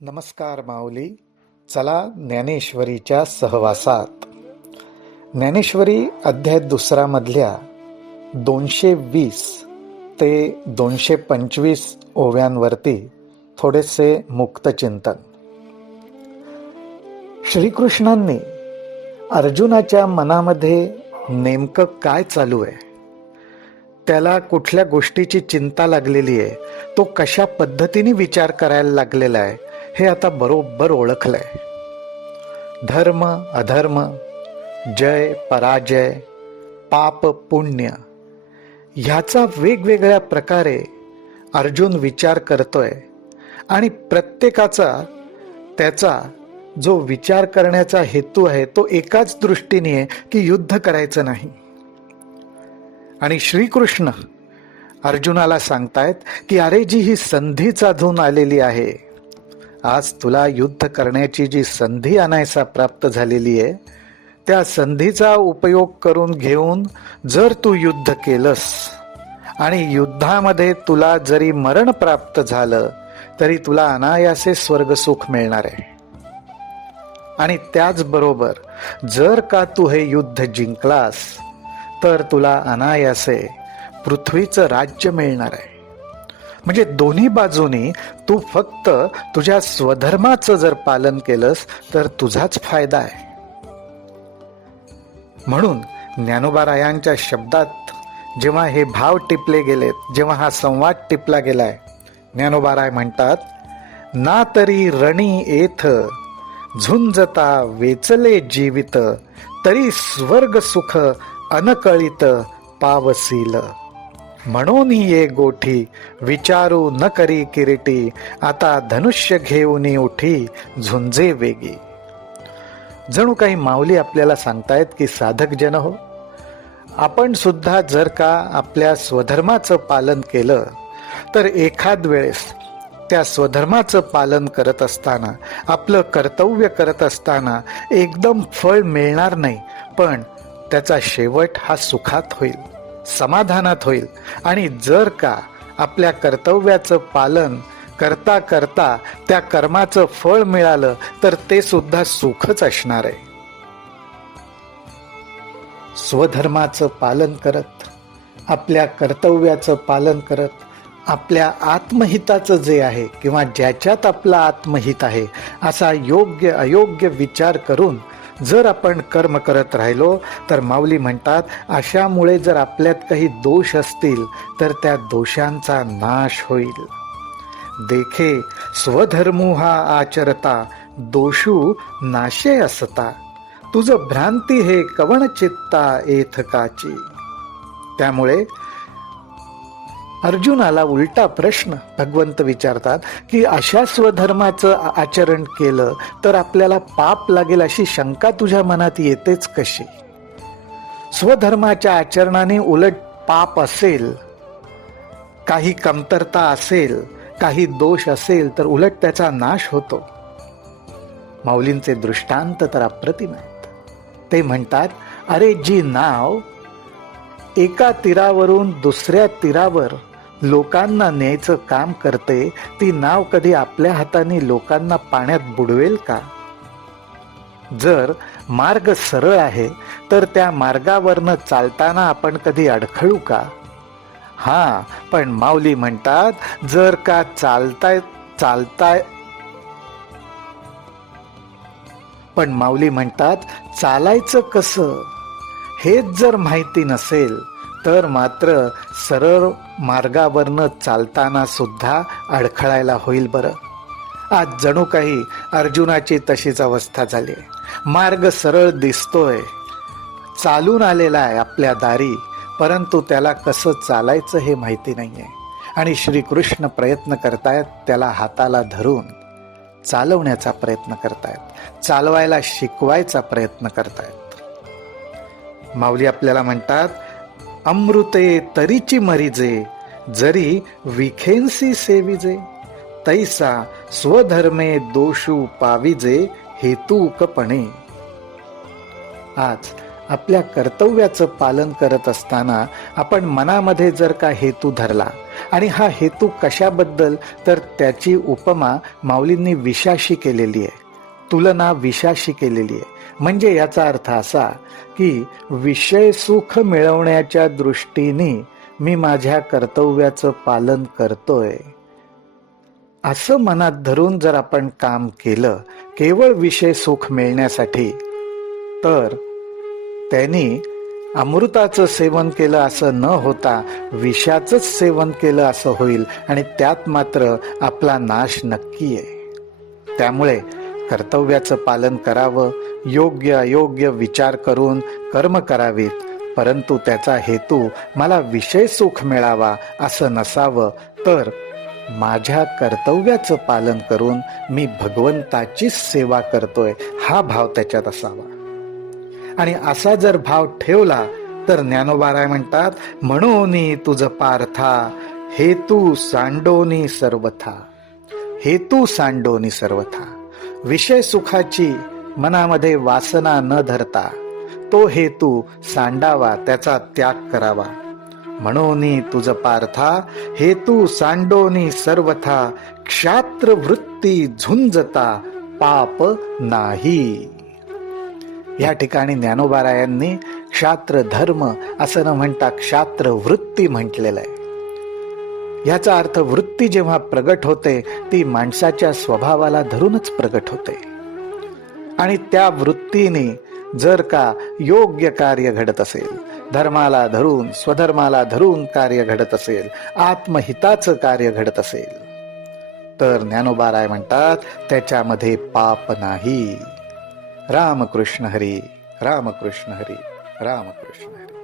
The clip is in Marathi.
नमस्कार माऊली. चला ज्ञानेश्वरीच्या सहवासात. ज्ञानेश्वरी अध्याय 2 मधल्या 220 ते 225 ओव्यांवरती थोडेसे मुक्त चिंतन. श्रीकृष्णांनी अर्जुनाच्या मनामध्ये नेमकं काय चालू आहे, त्याला कुठल्या गोष्टीची चिंता लागलेली आहे, तो कशा पद्धतीने विचार करायला लागलेला आहे, हे आता बरोबर ओळखलंय. धर्म अधर्म, जय पराजय, पाप पुण्य ह्याचा वेगवेगळ्या प्रकारे अर्जुन विचार करतोय आणि प्रत्येकाचा त्याचा जो विचार करण्याचा हेतू आहे तो एकाच दृष्टीने आहे की युद्ध करायचं नाही. आणि श्रीकृष्ण अर्जुनाला सांगतायत की अरे जी ही संधी साधून आलेली आहे, आज तुला युद्ध करण्याची जी संधी आणायचा प्राप्त झालेली आहे, त्या संधीचा उपयोग करून घेऊन जर तू युद्ध केलंस आणि युद्धामध्ये तुला जरी मरण प्राप्त झालं तरी तुला अनायासे स्वर्गसुख मिळणार आहे. आणि त्याचबरोबर जर का तू हे युद्ध जिंकलास तर तुला अनायासे पृथ्वीचं राज्य मिळणार आहे. म्हणजे दोन्ही बाजूनी तू फक्त तुझ्या स्वधर्माचं जर पालन केलंस तर तुझाच फायदा आहे. म्हणून ज्ञानोबारायांच्या शब्दात जेव्हा हे भाव टिपले गेलेत, जेव्हा हा संवाद टिपला गेलाय, ज्ञानोबाराय म्हणतात, ना तरी रणी येथ झुंजता वेचले जीवित, तरी स्वर्ग सुख अनकळित पावसील. म्हणून ये गोठी विचारू न करी किरीटी, आता धनुष्य घेऊन उठी झुंजे वेगी. जणू काही माऊली आपल्याला सांगतायत की साधक जन हो, आपण सुद्धा जर का आपल्या स्वधर्माचं पालन केलं तर एखाद वेळेस त्या स्वधर्माचं पालन करत असताना, आपलं कर्तव्य करत असताना एकदम फळ मिळणार नाही, पण त्याचा शेवट हा सुखात होईल, समाधानात होईल. आणि जर का आपल्या कर्तव्याचं पालन करता करता त्या कर्माचं फळ मिळालं तर ते सुद्धा सुखच असणार आहे. स्वधर्माचं पालन करत, आपल्या कर्तव्याचं पालन करत, आपल्या आत्महिताचं जे आहे किंवा ज्याच्यात आपलं आत्महित आहे असा योग्य अयोग्य विचार करून जर आपण कर्म करत राहिलो तर माऊली म्हणतात, अशामुळे जर आपल्यात काही दोष असतील तर त्या दोषांचा नाश होईल. देखे स्वधर्मू हा आचरता, दोषू नाशे असता, तुझ भ्रांती हे कवण चित्ता एथकाची. त्यामुळे अर्जुनाला उलटा प्रश्न भगवंत विचारतात की अशा स्वधर्माचं आचरण केलं तर आपल्याला पाप लागेल अशी शंका तुझ्या मनात येतेच कशी? स्वधर्माच्या आचरणाने उलट पाप असेल, काही कमतरता असेल, काही दोष असेल तर उलट त्याचा नाश होतो. माऊलींचे दृष्टांत तर अप्रतिम आहेत. ते म्हणतात, अरे जी नाव एका तीरावरून दुसऱ्या तीरावर लोकांना न्यायचं काम करते, ती नाव कधी आपल्या हाताने लोकांना पाण्यात बुडवेल का? जर मार्ग सरळ आहे तर त्या मार्गावरनं चालताना आपण कधी अडखळू का? हा, पण माऊली म्हणतात, जर का पण माऊली म्हणतात, चालायचं कसं हेच जर माहिती नसेल तर मात्र सरळ मार्गावरनं चालताना सुद्धा अडखळायला होईल बरं. आज जणू काही अर्जुनाची तशीच अवस्था झाली आहे. मार्ग सरळ दिसतोय, चालून आलेला आहे आपल्या दारी, परंतु त्याला कसं चालायचं हे माहिती नाहीये. आणि श्रीकृष्ण प्रयत्न करतायत, त्याला हाताला धरून चालवण्याचा प्रयत्न करतायत, चालवायला शिकवायचा प्रयत्न करतायत. माऊली आपल्याला म्हणतात, अमृते तरीची मरिजे, जरी विखेंसी सेविजे, तैसा स्वधर्मे दोषू पाविजे हेतूकपणे. आज आपल्या कर्तव्याचं पालन करत असताना आपण मनामध्ये जर का हेतू धरला, आणि हा हेतू कशाबद्दल, तर त्याची उपमा माऊलींनी विषाशी केलेली आहे, तुलना विषाशी केलेली आहे. म्हणजे याचा अर्थ असा की विषय सुख मिळवण्याच्या दृष्टीने मी माझ्या कर्तव्याचं पालन करतोय असं मनात धरून जर आपण काम केलं केवळ विषय सुख मिळण्यासाठी, तर त्यांनी अमृताचं सेवन केलं असं न होता विषाचंच सेवन केलं असं होईल, आणि त्यात मात्र आपला नाश नक्की आहे. त्यामुळे कर्तव्याचं पालन करावं, योग्य अयोग्य विचार करून कर्म करावीत, परंतु त्याचा हेतू मला विषय सुख मिळावा असं नसावं, तर माझ्या कर्तव्याचं पालन करून मी भगवंताचीच सेवा करतोय हा भाव त्याच्यात असावा. आणि असा जर भाव ठेवला तर ज्ञानोबाराय म्हणतात, म्हणून तुझ पार्था हेतू सांडोनी सर्वथा. हेतू सांडोनी सर्वथा. विषय सुखाची मनामध्ये वासना न धरता तो हेतू सांडावा, त्याचा त्याग करावा. म्हणून तुझ पार्था हेतू सांडोनी सर्वथा, क्षात्र वृत्ती झुंजता पाप नाही. या ठिकाणी ज्ञानोबारायांनी क्षात्र धर्म असं न म्हणता क्षात्र वृत्ती म्हटलेलं आहे. याचा अर्थ वृत्ती जेव्हा प्रगट होते ती माणसाच्या स्वभावाला धरूनच प्रगट होते, आणि त्या वृत्तीने जर का योग्य कार्य घडत असेल, धर्माला धरून स्वधर्माला धरून कार्य घडत असेल, आत्महिताचं कार्य घडत असेल, तर ज्ञानोबाराय म्हणतात त्याच्यामध्ये पाप नाही. रामकृष्ण हरी, रामकृष्ण हरी, रामकृष्ण हरी.